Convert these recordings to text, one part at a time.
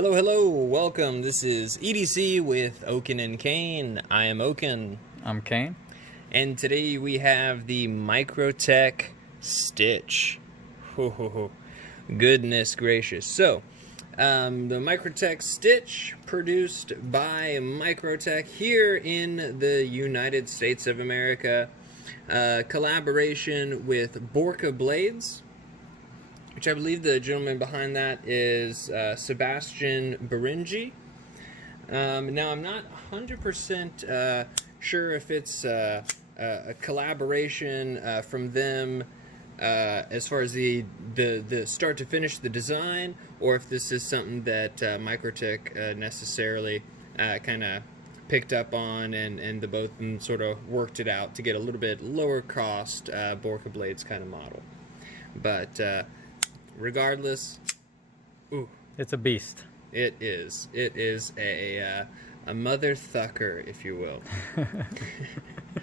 Hello, hello, welcome. This is EDC with Oaken and Kane. I am Oaken. I'm Kane. And today we have the Microtech Stitch. Ho, ho, ho. Goodness gracious. So, the Microtech Stitch, produced by Microtech here in the United States of America. Collaboration with Borka Blades, which I believe the gentleman behind that is Sebastian Berengi. Now, I'm not 100% sure if it's a collaboration from them as far as the start to finish the design, or if this is something that Microtech necessarily kind of picked up on, and the both of them sort of worked it out to get a little bit lower cost Borka Blades kind of model. But regardless, ooh, It's a beast. it is. It is a mother thucker, if you will.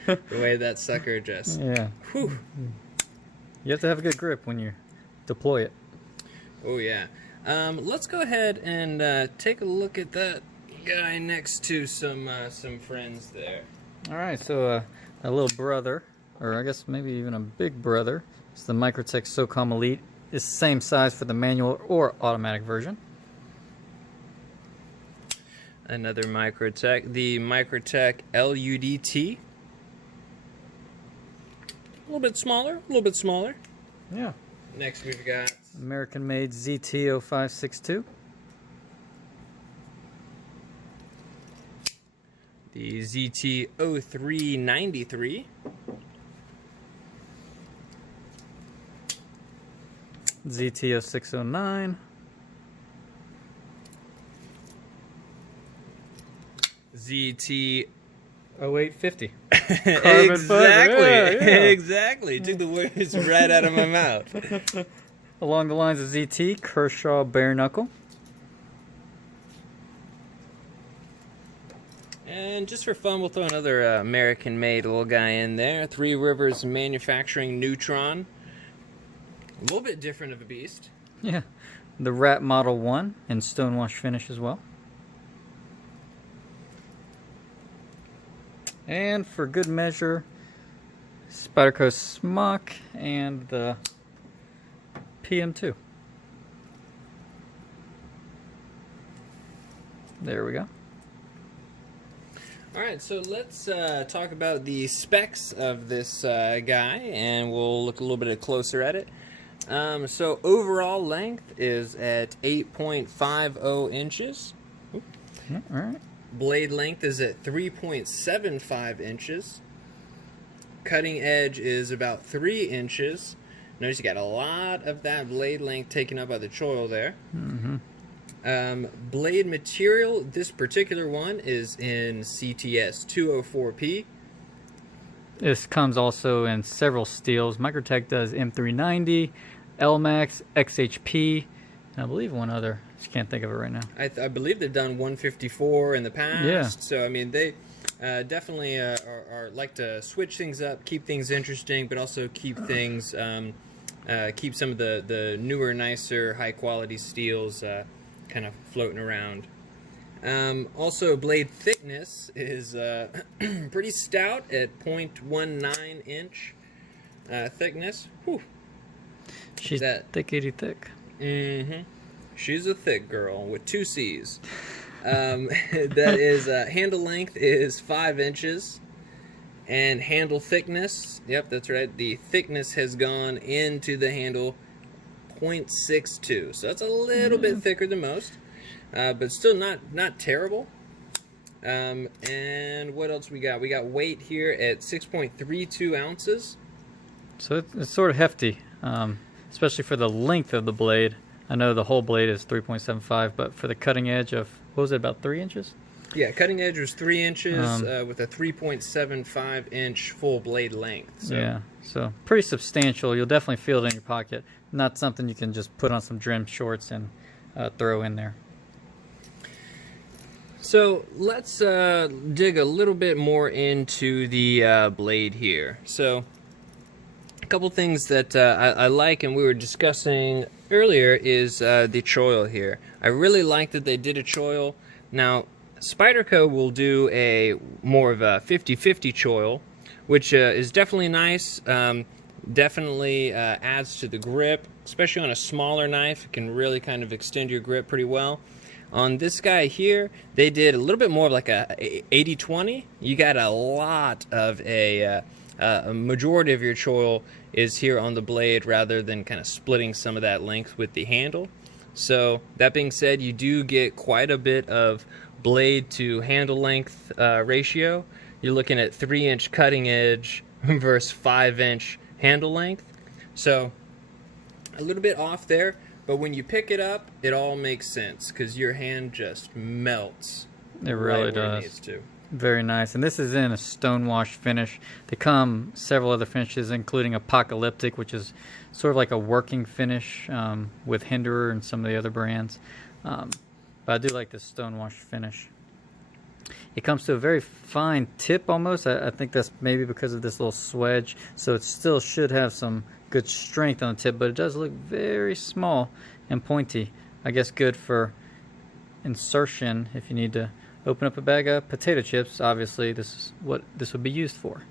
The way that sucker just. Yeah. Whew. You have to have a good grip when you deploy it. Oh yeah. Let's go ahead and take a look at that guy next to some friends there. All right, so a little brother, or I guess maybe even a big brother, it's the Microtech SOCOM Elite. It's the same size for the manual or automatic version. Another Microtech, the Microtech LUDT. A little bit smaller. Yeah. Next we've got American-made ZT0562. the ZT0393. ZT0609. ZT 0850. exactly. Yeah. Exactly. Took the words right out of my mouth. Along the lines of ZT, Kershaw Bare Knuckle. And just for fun, we'll throw another American-made little guy in there. Three Rivers Manufacturing Neutron. A little bit different of a beast. Yeah. The Rat Model 1 in stonewash finish as well. And for good measure, Spyderco Smock and the PM2. There we go. Alright, so let's talk about the specs of this guy, and we'll look a little bit closer at it. So overall length is at 8.50 inches. Yeah, all right. Blade length is at 3.75 inches. Cutting edge is about 3 inches. Notice you got a lot of that blade length taken up by the choil there. Mm-hmm. Blade material, this particular one is in CTS 204P. This comes also in several steels. Microtech does M390, LMAX, XHP, and I believe one other. Just can't think of it right now. I believe they've done 154 in the past. Yeah. So, I mean, they definitely are like to switch things up, keep things interesting, but also keep things, keep some of the newer, nicer, high-quality steels kind of floating around. Also, blade thickness is pretty stout at 0.19 inch thickness. Whew. She's thickety thick. Mm-hmm. She's a thick girl with 2 C's. That is, handle length is 5 inches. And handle thickness, yep, that's right. The thickness has gone into the handle 0.62. So that's a little bit thicker than most. But still not terrible. And what else we got? We got weight here at 6.32 ounces. So it's sort of hefty, especially for the length of the blade. I know the whole blade is 3.75, but for the cutting edge of, what was it, about 3 inches? Yeah, cutting edge was 3 inches with a 3.75 inch full blade length. So. Yeah, so pretty substantial. You'll definitely feel it in your pocket. Not something you can just put on some trim shorts and throw in there. So let's dig a little bit more into the blade here. So a couple things that I like, and we were discussing earlier is the choil here. I really like that they did a choil. Now, Spyderco will do a more of a 50-50 choil, which is definitely nice. Definitely adds to the grip, especially on a smaller knife. It can really kind of extend your grip pretty well. On this guy here, they did a little bit more of like a 80-20. You got a lot of a majority of your choil is here on the blade rather than kind of splitting some of that length with the handle. So that being said, you do get quite a bit of blade to handle length ratio. You're looking at 3-inch cutting edge versus 5-inch handle length. So a little bit off there, but when you pick it up, it all makes sense because your hand just melts. It really right where does. It needs to. Very nice. And this is in a stonewash finish. They come several other finishes, including Apocalyptic, which is sort of like a working finish with Hinderer and some of the other brands. But I do like this stonewash finish. It comes to a very fine tip almost. I think that's maybe because of this little swedge. So it still should have some good strength on the tip, but it does look very small and pointy. I guess good for insertion if you need to open up a bag of potato chips. Obviously, this is what this would be used for.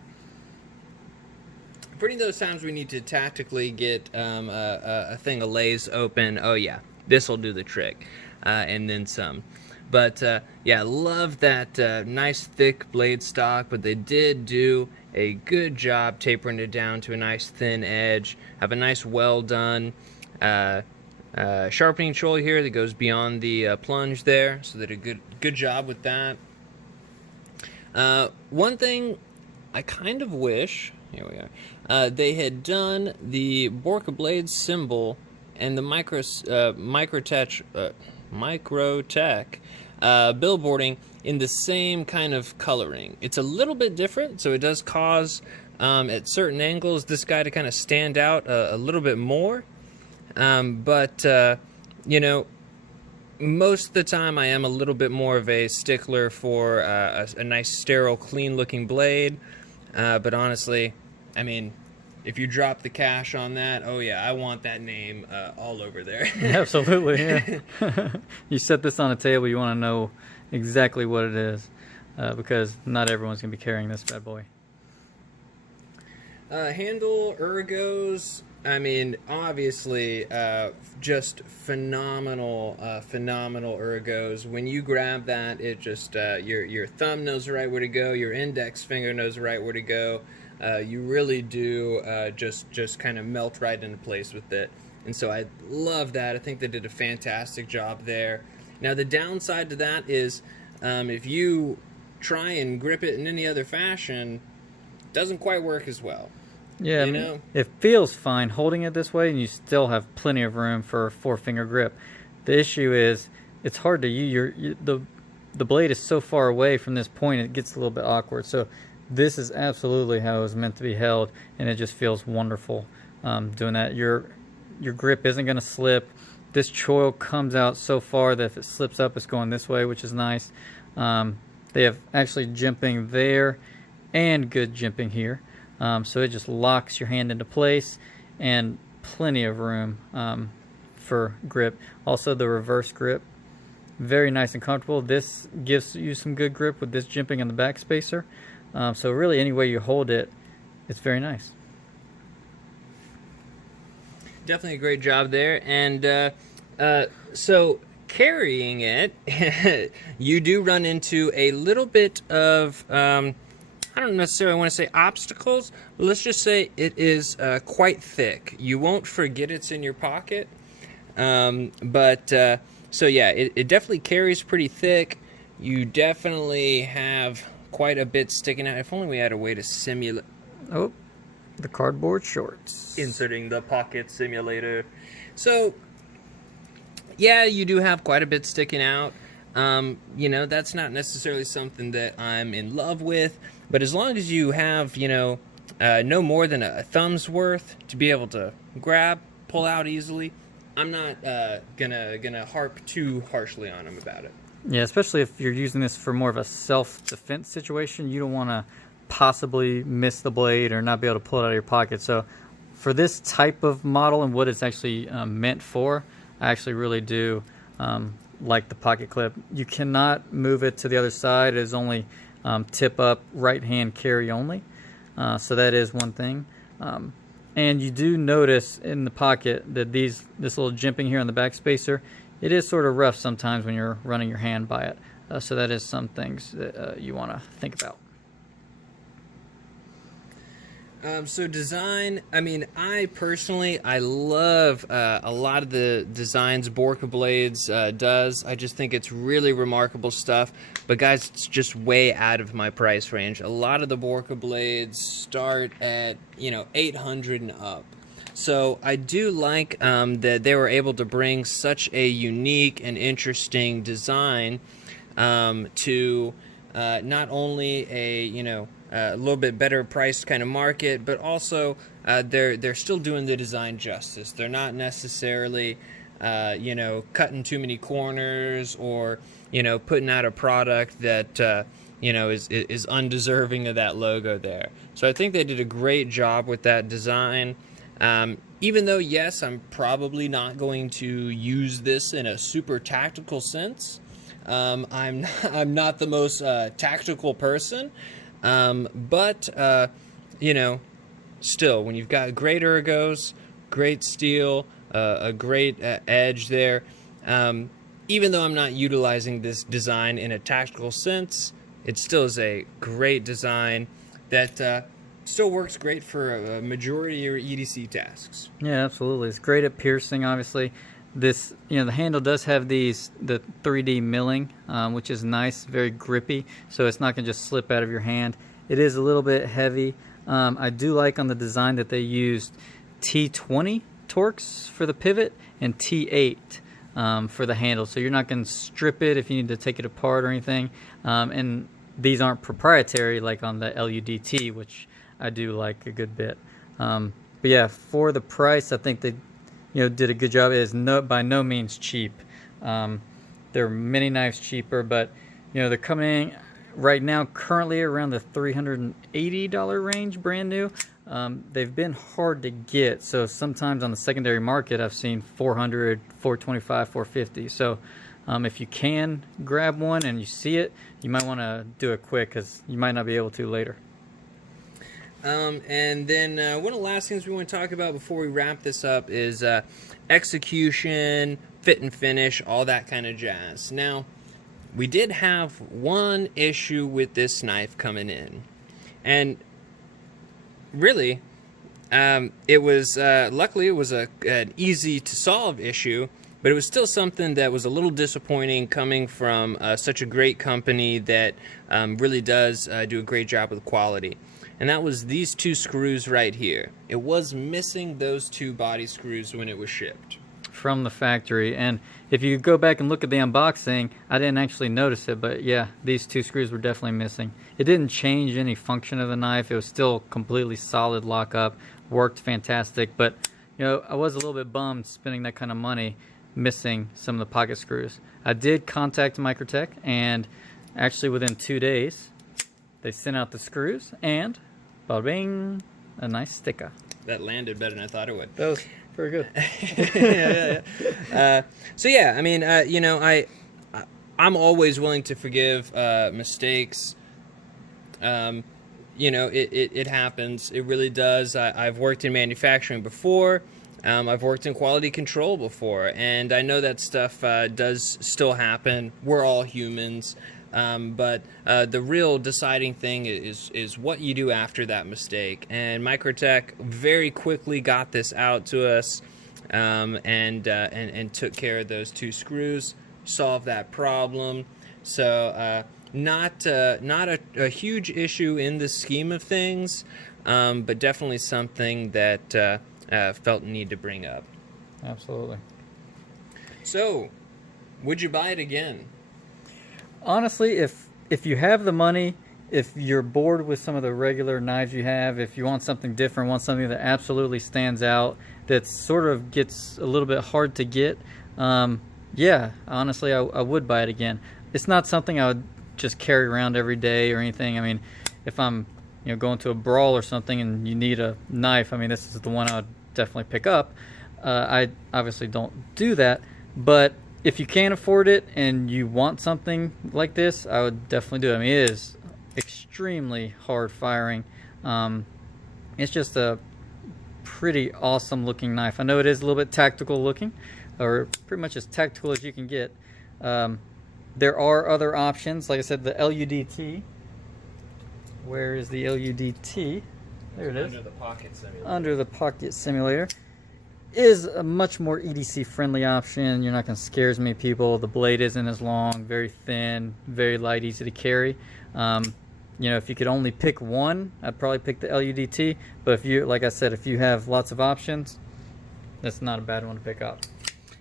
For any of those times we need to tactically get a thing of Lay's open, oh yeah, this will do the trick, and then some. But yeah, love that nice thick blade stock, but they did do a good job tapering it down to a nice thin edge. Have a nice well done sharpening choil here that goes beyond the plunge there, so they did a good job with that. One thing I kind of wish, here we are, they had done the Borka blade symbol and the Microtech billboarding in the same kind of coloring. It's a little bit different, so it does cause at certain angles this guy to kind of stand out a little bit more. But you know, most of the time I am a little bit more of a stickler for a nice sterile clean looking blade, but honestly, I mean, if you drop the cash on that, oh yeah, I want that name all over there. Absolutely, yeah. You set this on a table, you want to know exactly what it is, because not everyone's going to be carrying this bad boy. Handle, ergos, I mean, obviously, just phenomenal ergos. When you grab that, it just, your thumb knows the right where to go, your index finger knows the right where to go. You really do just kind of melt right into place with it. And so I love that. I think they did a fantastic job there. Now the downside to that is if you try and grip it in any other fashion, it doesn't quite work as well. Yeah, you know? It feels fine holding it this way, and you still have plenty of room for a 4-finger grip. The issue is it's hard to use. The blade is so far away from this point, it gets a little bit awkward. So this is absolutely how it was meant to be held, and it just feels wonderful doing that. Your grip isn't going to slip. This choil comes out so far that if it slips up, it's going this way, which is nice. They have actually jimping there and good jimping here. So it just locks your hand into place and plenty of room for grip. Also the reverse grip, very nice and comfortable. This gives you some good grip with this jimping on the back spacer. So really any way you hold it, it's very nice. Definitely a great job there. And so carrying it, you do run into a little bit of I don't necessarily want to say obstacles, but let's just say it is quite thick. You won't forget it's in your pocket, so yeah, it definitely carries pretty thick. You definitely have quite a bit sticking out. If only we had a way to simulate. Oh, the cardboard shorts. Inserting the pocket simulator. So yeah, you do have quite a bit sticking out. You know, that's not necessarily something that I'm in love with, but as long as you have, you know, no more than a thumb's worth to be able to grab, pull out easily, I'm not gonna harp too harshly on them about it. Yeah, especially if you're using this for more of a self-defense situation, you don't want to possibly miss the blade or not be able to pull it out of your pocket. So For this type of model and what it's actually meant for, I actually really do like the pocket clip. You cannot move it to the other side. It is only tip up, right hand carry only. So that is one thing. And you do notice in the pocket that this little jimping here on the back spacer, it is sort of rough sometimes when you're running your hand by it. So that is some things that you want to think about. So design, I mean, I personally love a lot of the designs Borka Blades does. I just think it's really remarkable stuff. But guys, it's just way out of my price range. A lot of the Borka Blades start at, $800 and up. So I do like that they were able to bring such a unique and interesting design to not only a little bit better priced kind of market, but also they're still doing the design justice. They're not necessarily cutting too many corners or putting out a product that is undeserving of that logo there. So I think they did a great job with that design. Even though, yes, I'm probably not going to use this in a super tactical sense. I'm not the most tactical person. But still, when you've got great ergos, great steel, a great edge there, even though I'm not utilizing this design in a tactical sense, it still is a great design that still works great for a majority of your EDC tasks. Yeah, absolutely. It's great at piercing, obviously. This, the handle does have the 3D milling, which is nice, very grippy, so it's not going to just slip out of your hand. It is a little bit heavy. I do like on the design that they used T20 Torx for the pivot and T8 for the handle, so you're not going to strip it if you need to take it apart or anything. And these aren't proprietary like on the LUDT, which I do like a good bit. But yeah, for the price, I think they did a good job. It is by no means cheap. There are many knives cheaper, but they're coming in right now currently around the $380 range, brand new. They've been hard to get, so sometimes on the secondary market I've seen $400, $425, $450. So if you can grab one and you see it, you might want to do it quick because you might not be able to later. And then one of the last things we want to talk about before we wrap this up is execution, fit and finish, all that kind of jazz. Now, we did have one issue with this knife coming in. And really, it was, luckily it was an easy to solve issue, but it was still something that was a little disappointing coming from such a great company that really does do a great job with quality. And that was these two screws right here. It was missing those two body screws when it was shipped. From the factory. And if you go back and look at the unboxing, I didn't actually notice it, but yeah, these two screws were definitely missing. It didn't change any function of the knife. It was still completely solid lockup, worked fantastic, but I was a little bit bummed spending that kind of money missing some of the pocket screws. I did contact Microtech, and actually within 2 days they sent out the screws and bada bing, a nice sticker. That landed better than I thought it would. That was very good. So yeah, I mean, I'm always willing to forgive mistakes. It happens. It really does. I've worked in manufacturing before. I've worked in quality control before, and I know that stuff does still happen. We're all humans. But the real deciding thing is what you do after that mistake. And Microtech very quickly got this out to us and took care of those two screws, solved that problem. So not a huge issue in the scheme of things, but definitely something that felt need to bring up. Absolutely. So, would you buy it again? Honestly, if you have the money, if you're bored with some of the regular knives you have, if you want something different, want something that absolutely stands out, that sort of gets a little bit hard to get, yeah, honestly, I would buy it again. It's not something I would just carry around every day or anything. I mean, if I'm go into a brawl or something and you need a knife, I mean, this is the one I would definitely pick up. I obviously don't do that, but if you can afford it and you want something like this, I would definitely do it. I mean, it is extremely hard firing. It's just a pretty awesome looking knife. I know it is a little bit tactical looking, or pretty much as tactical as you can get. There are other options, like I said, the LUDT. Where is the LUDT? There it is. Under the pocket simulator. Under the pocket simulator is a much more EDC friendly option. You're not going to scare as many people. The blade isn't as long, very thin, very light, easy to carry. If you could only pick one, I'd probably pick the LUDT. But if you, like I said, if you have lots of options, that's not a bad one to pick up.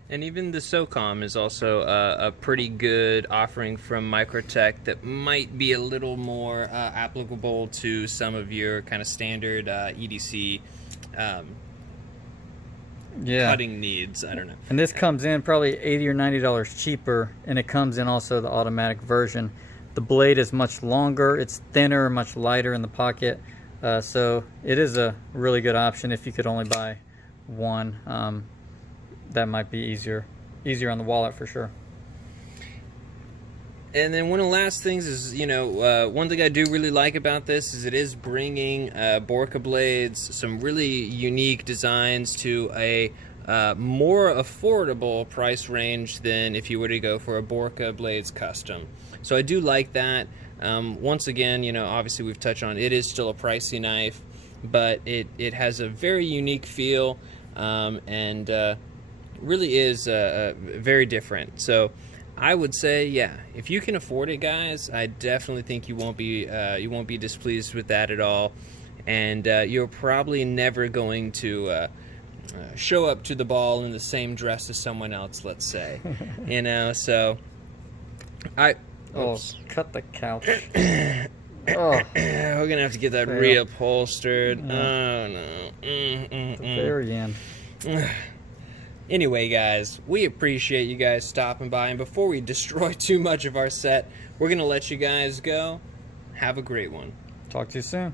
And even the SOCOM is also a pretty good offering from Microtech that might be a little more applicable to some of your kind of standard EDC cutting needs. I don't know. And this comes in probably $80 or $90 cheaper, and it comes in also the automatic version. The blade is much longer, it's thinner, much lighter in the pocket, so it is a really good option if you could only buy one. That might be easier on the wallet for sure. And then one of the last things is, one thing I do really like about this is it is bringing Borka blades, some really unique designs to a more affordable price range than if you were to go for a Borka blades custom. So I do like that. Once again, obviously we've touched on it is still a pricey knife, but it has a very unique feel, and really is very different. So I would say, yeah, if you can afford it, guys, I definitely think you won't be displeased with that at all, and you're probably never going to show up to the ball in the same dress as someone else, let's say. So cut the couch. We're gonna have to get that reupholstered. Oh no. At the very end. Anyway, guys, we appreciate you guys stopping by, and before we destroy too much of our set, we're gonna let you guys go. Have a great one. Talk to you soon.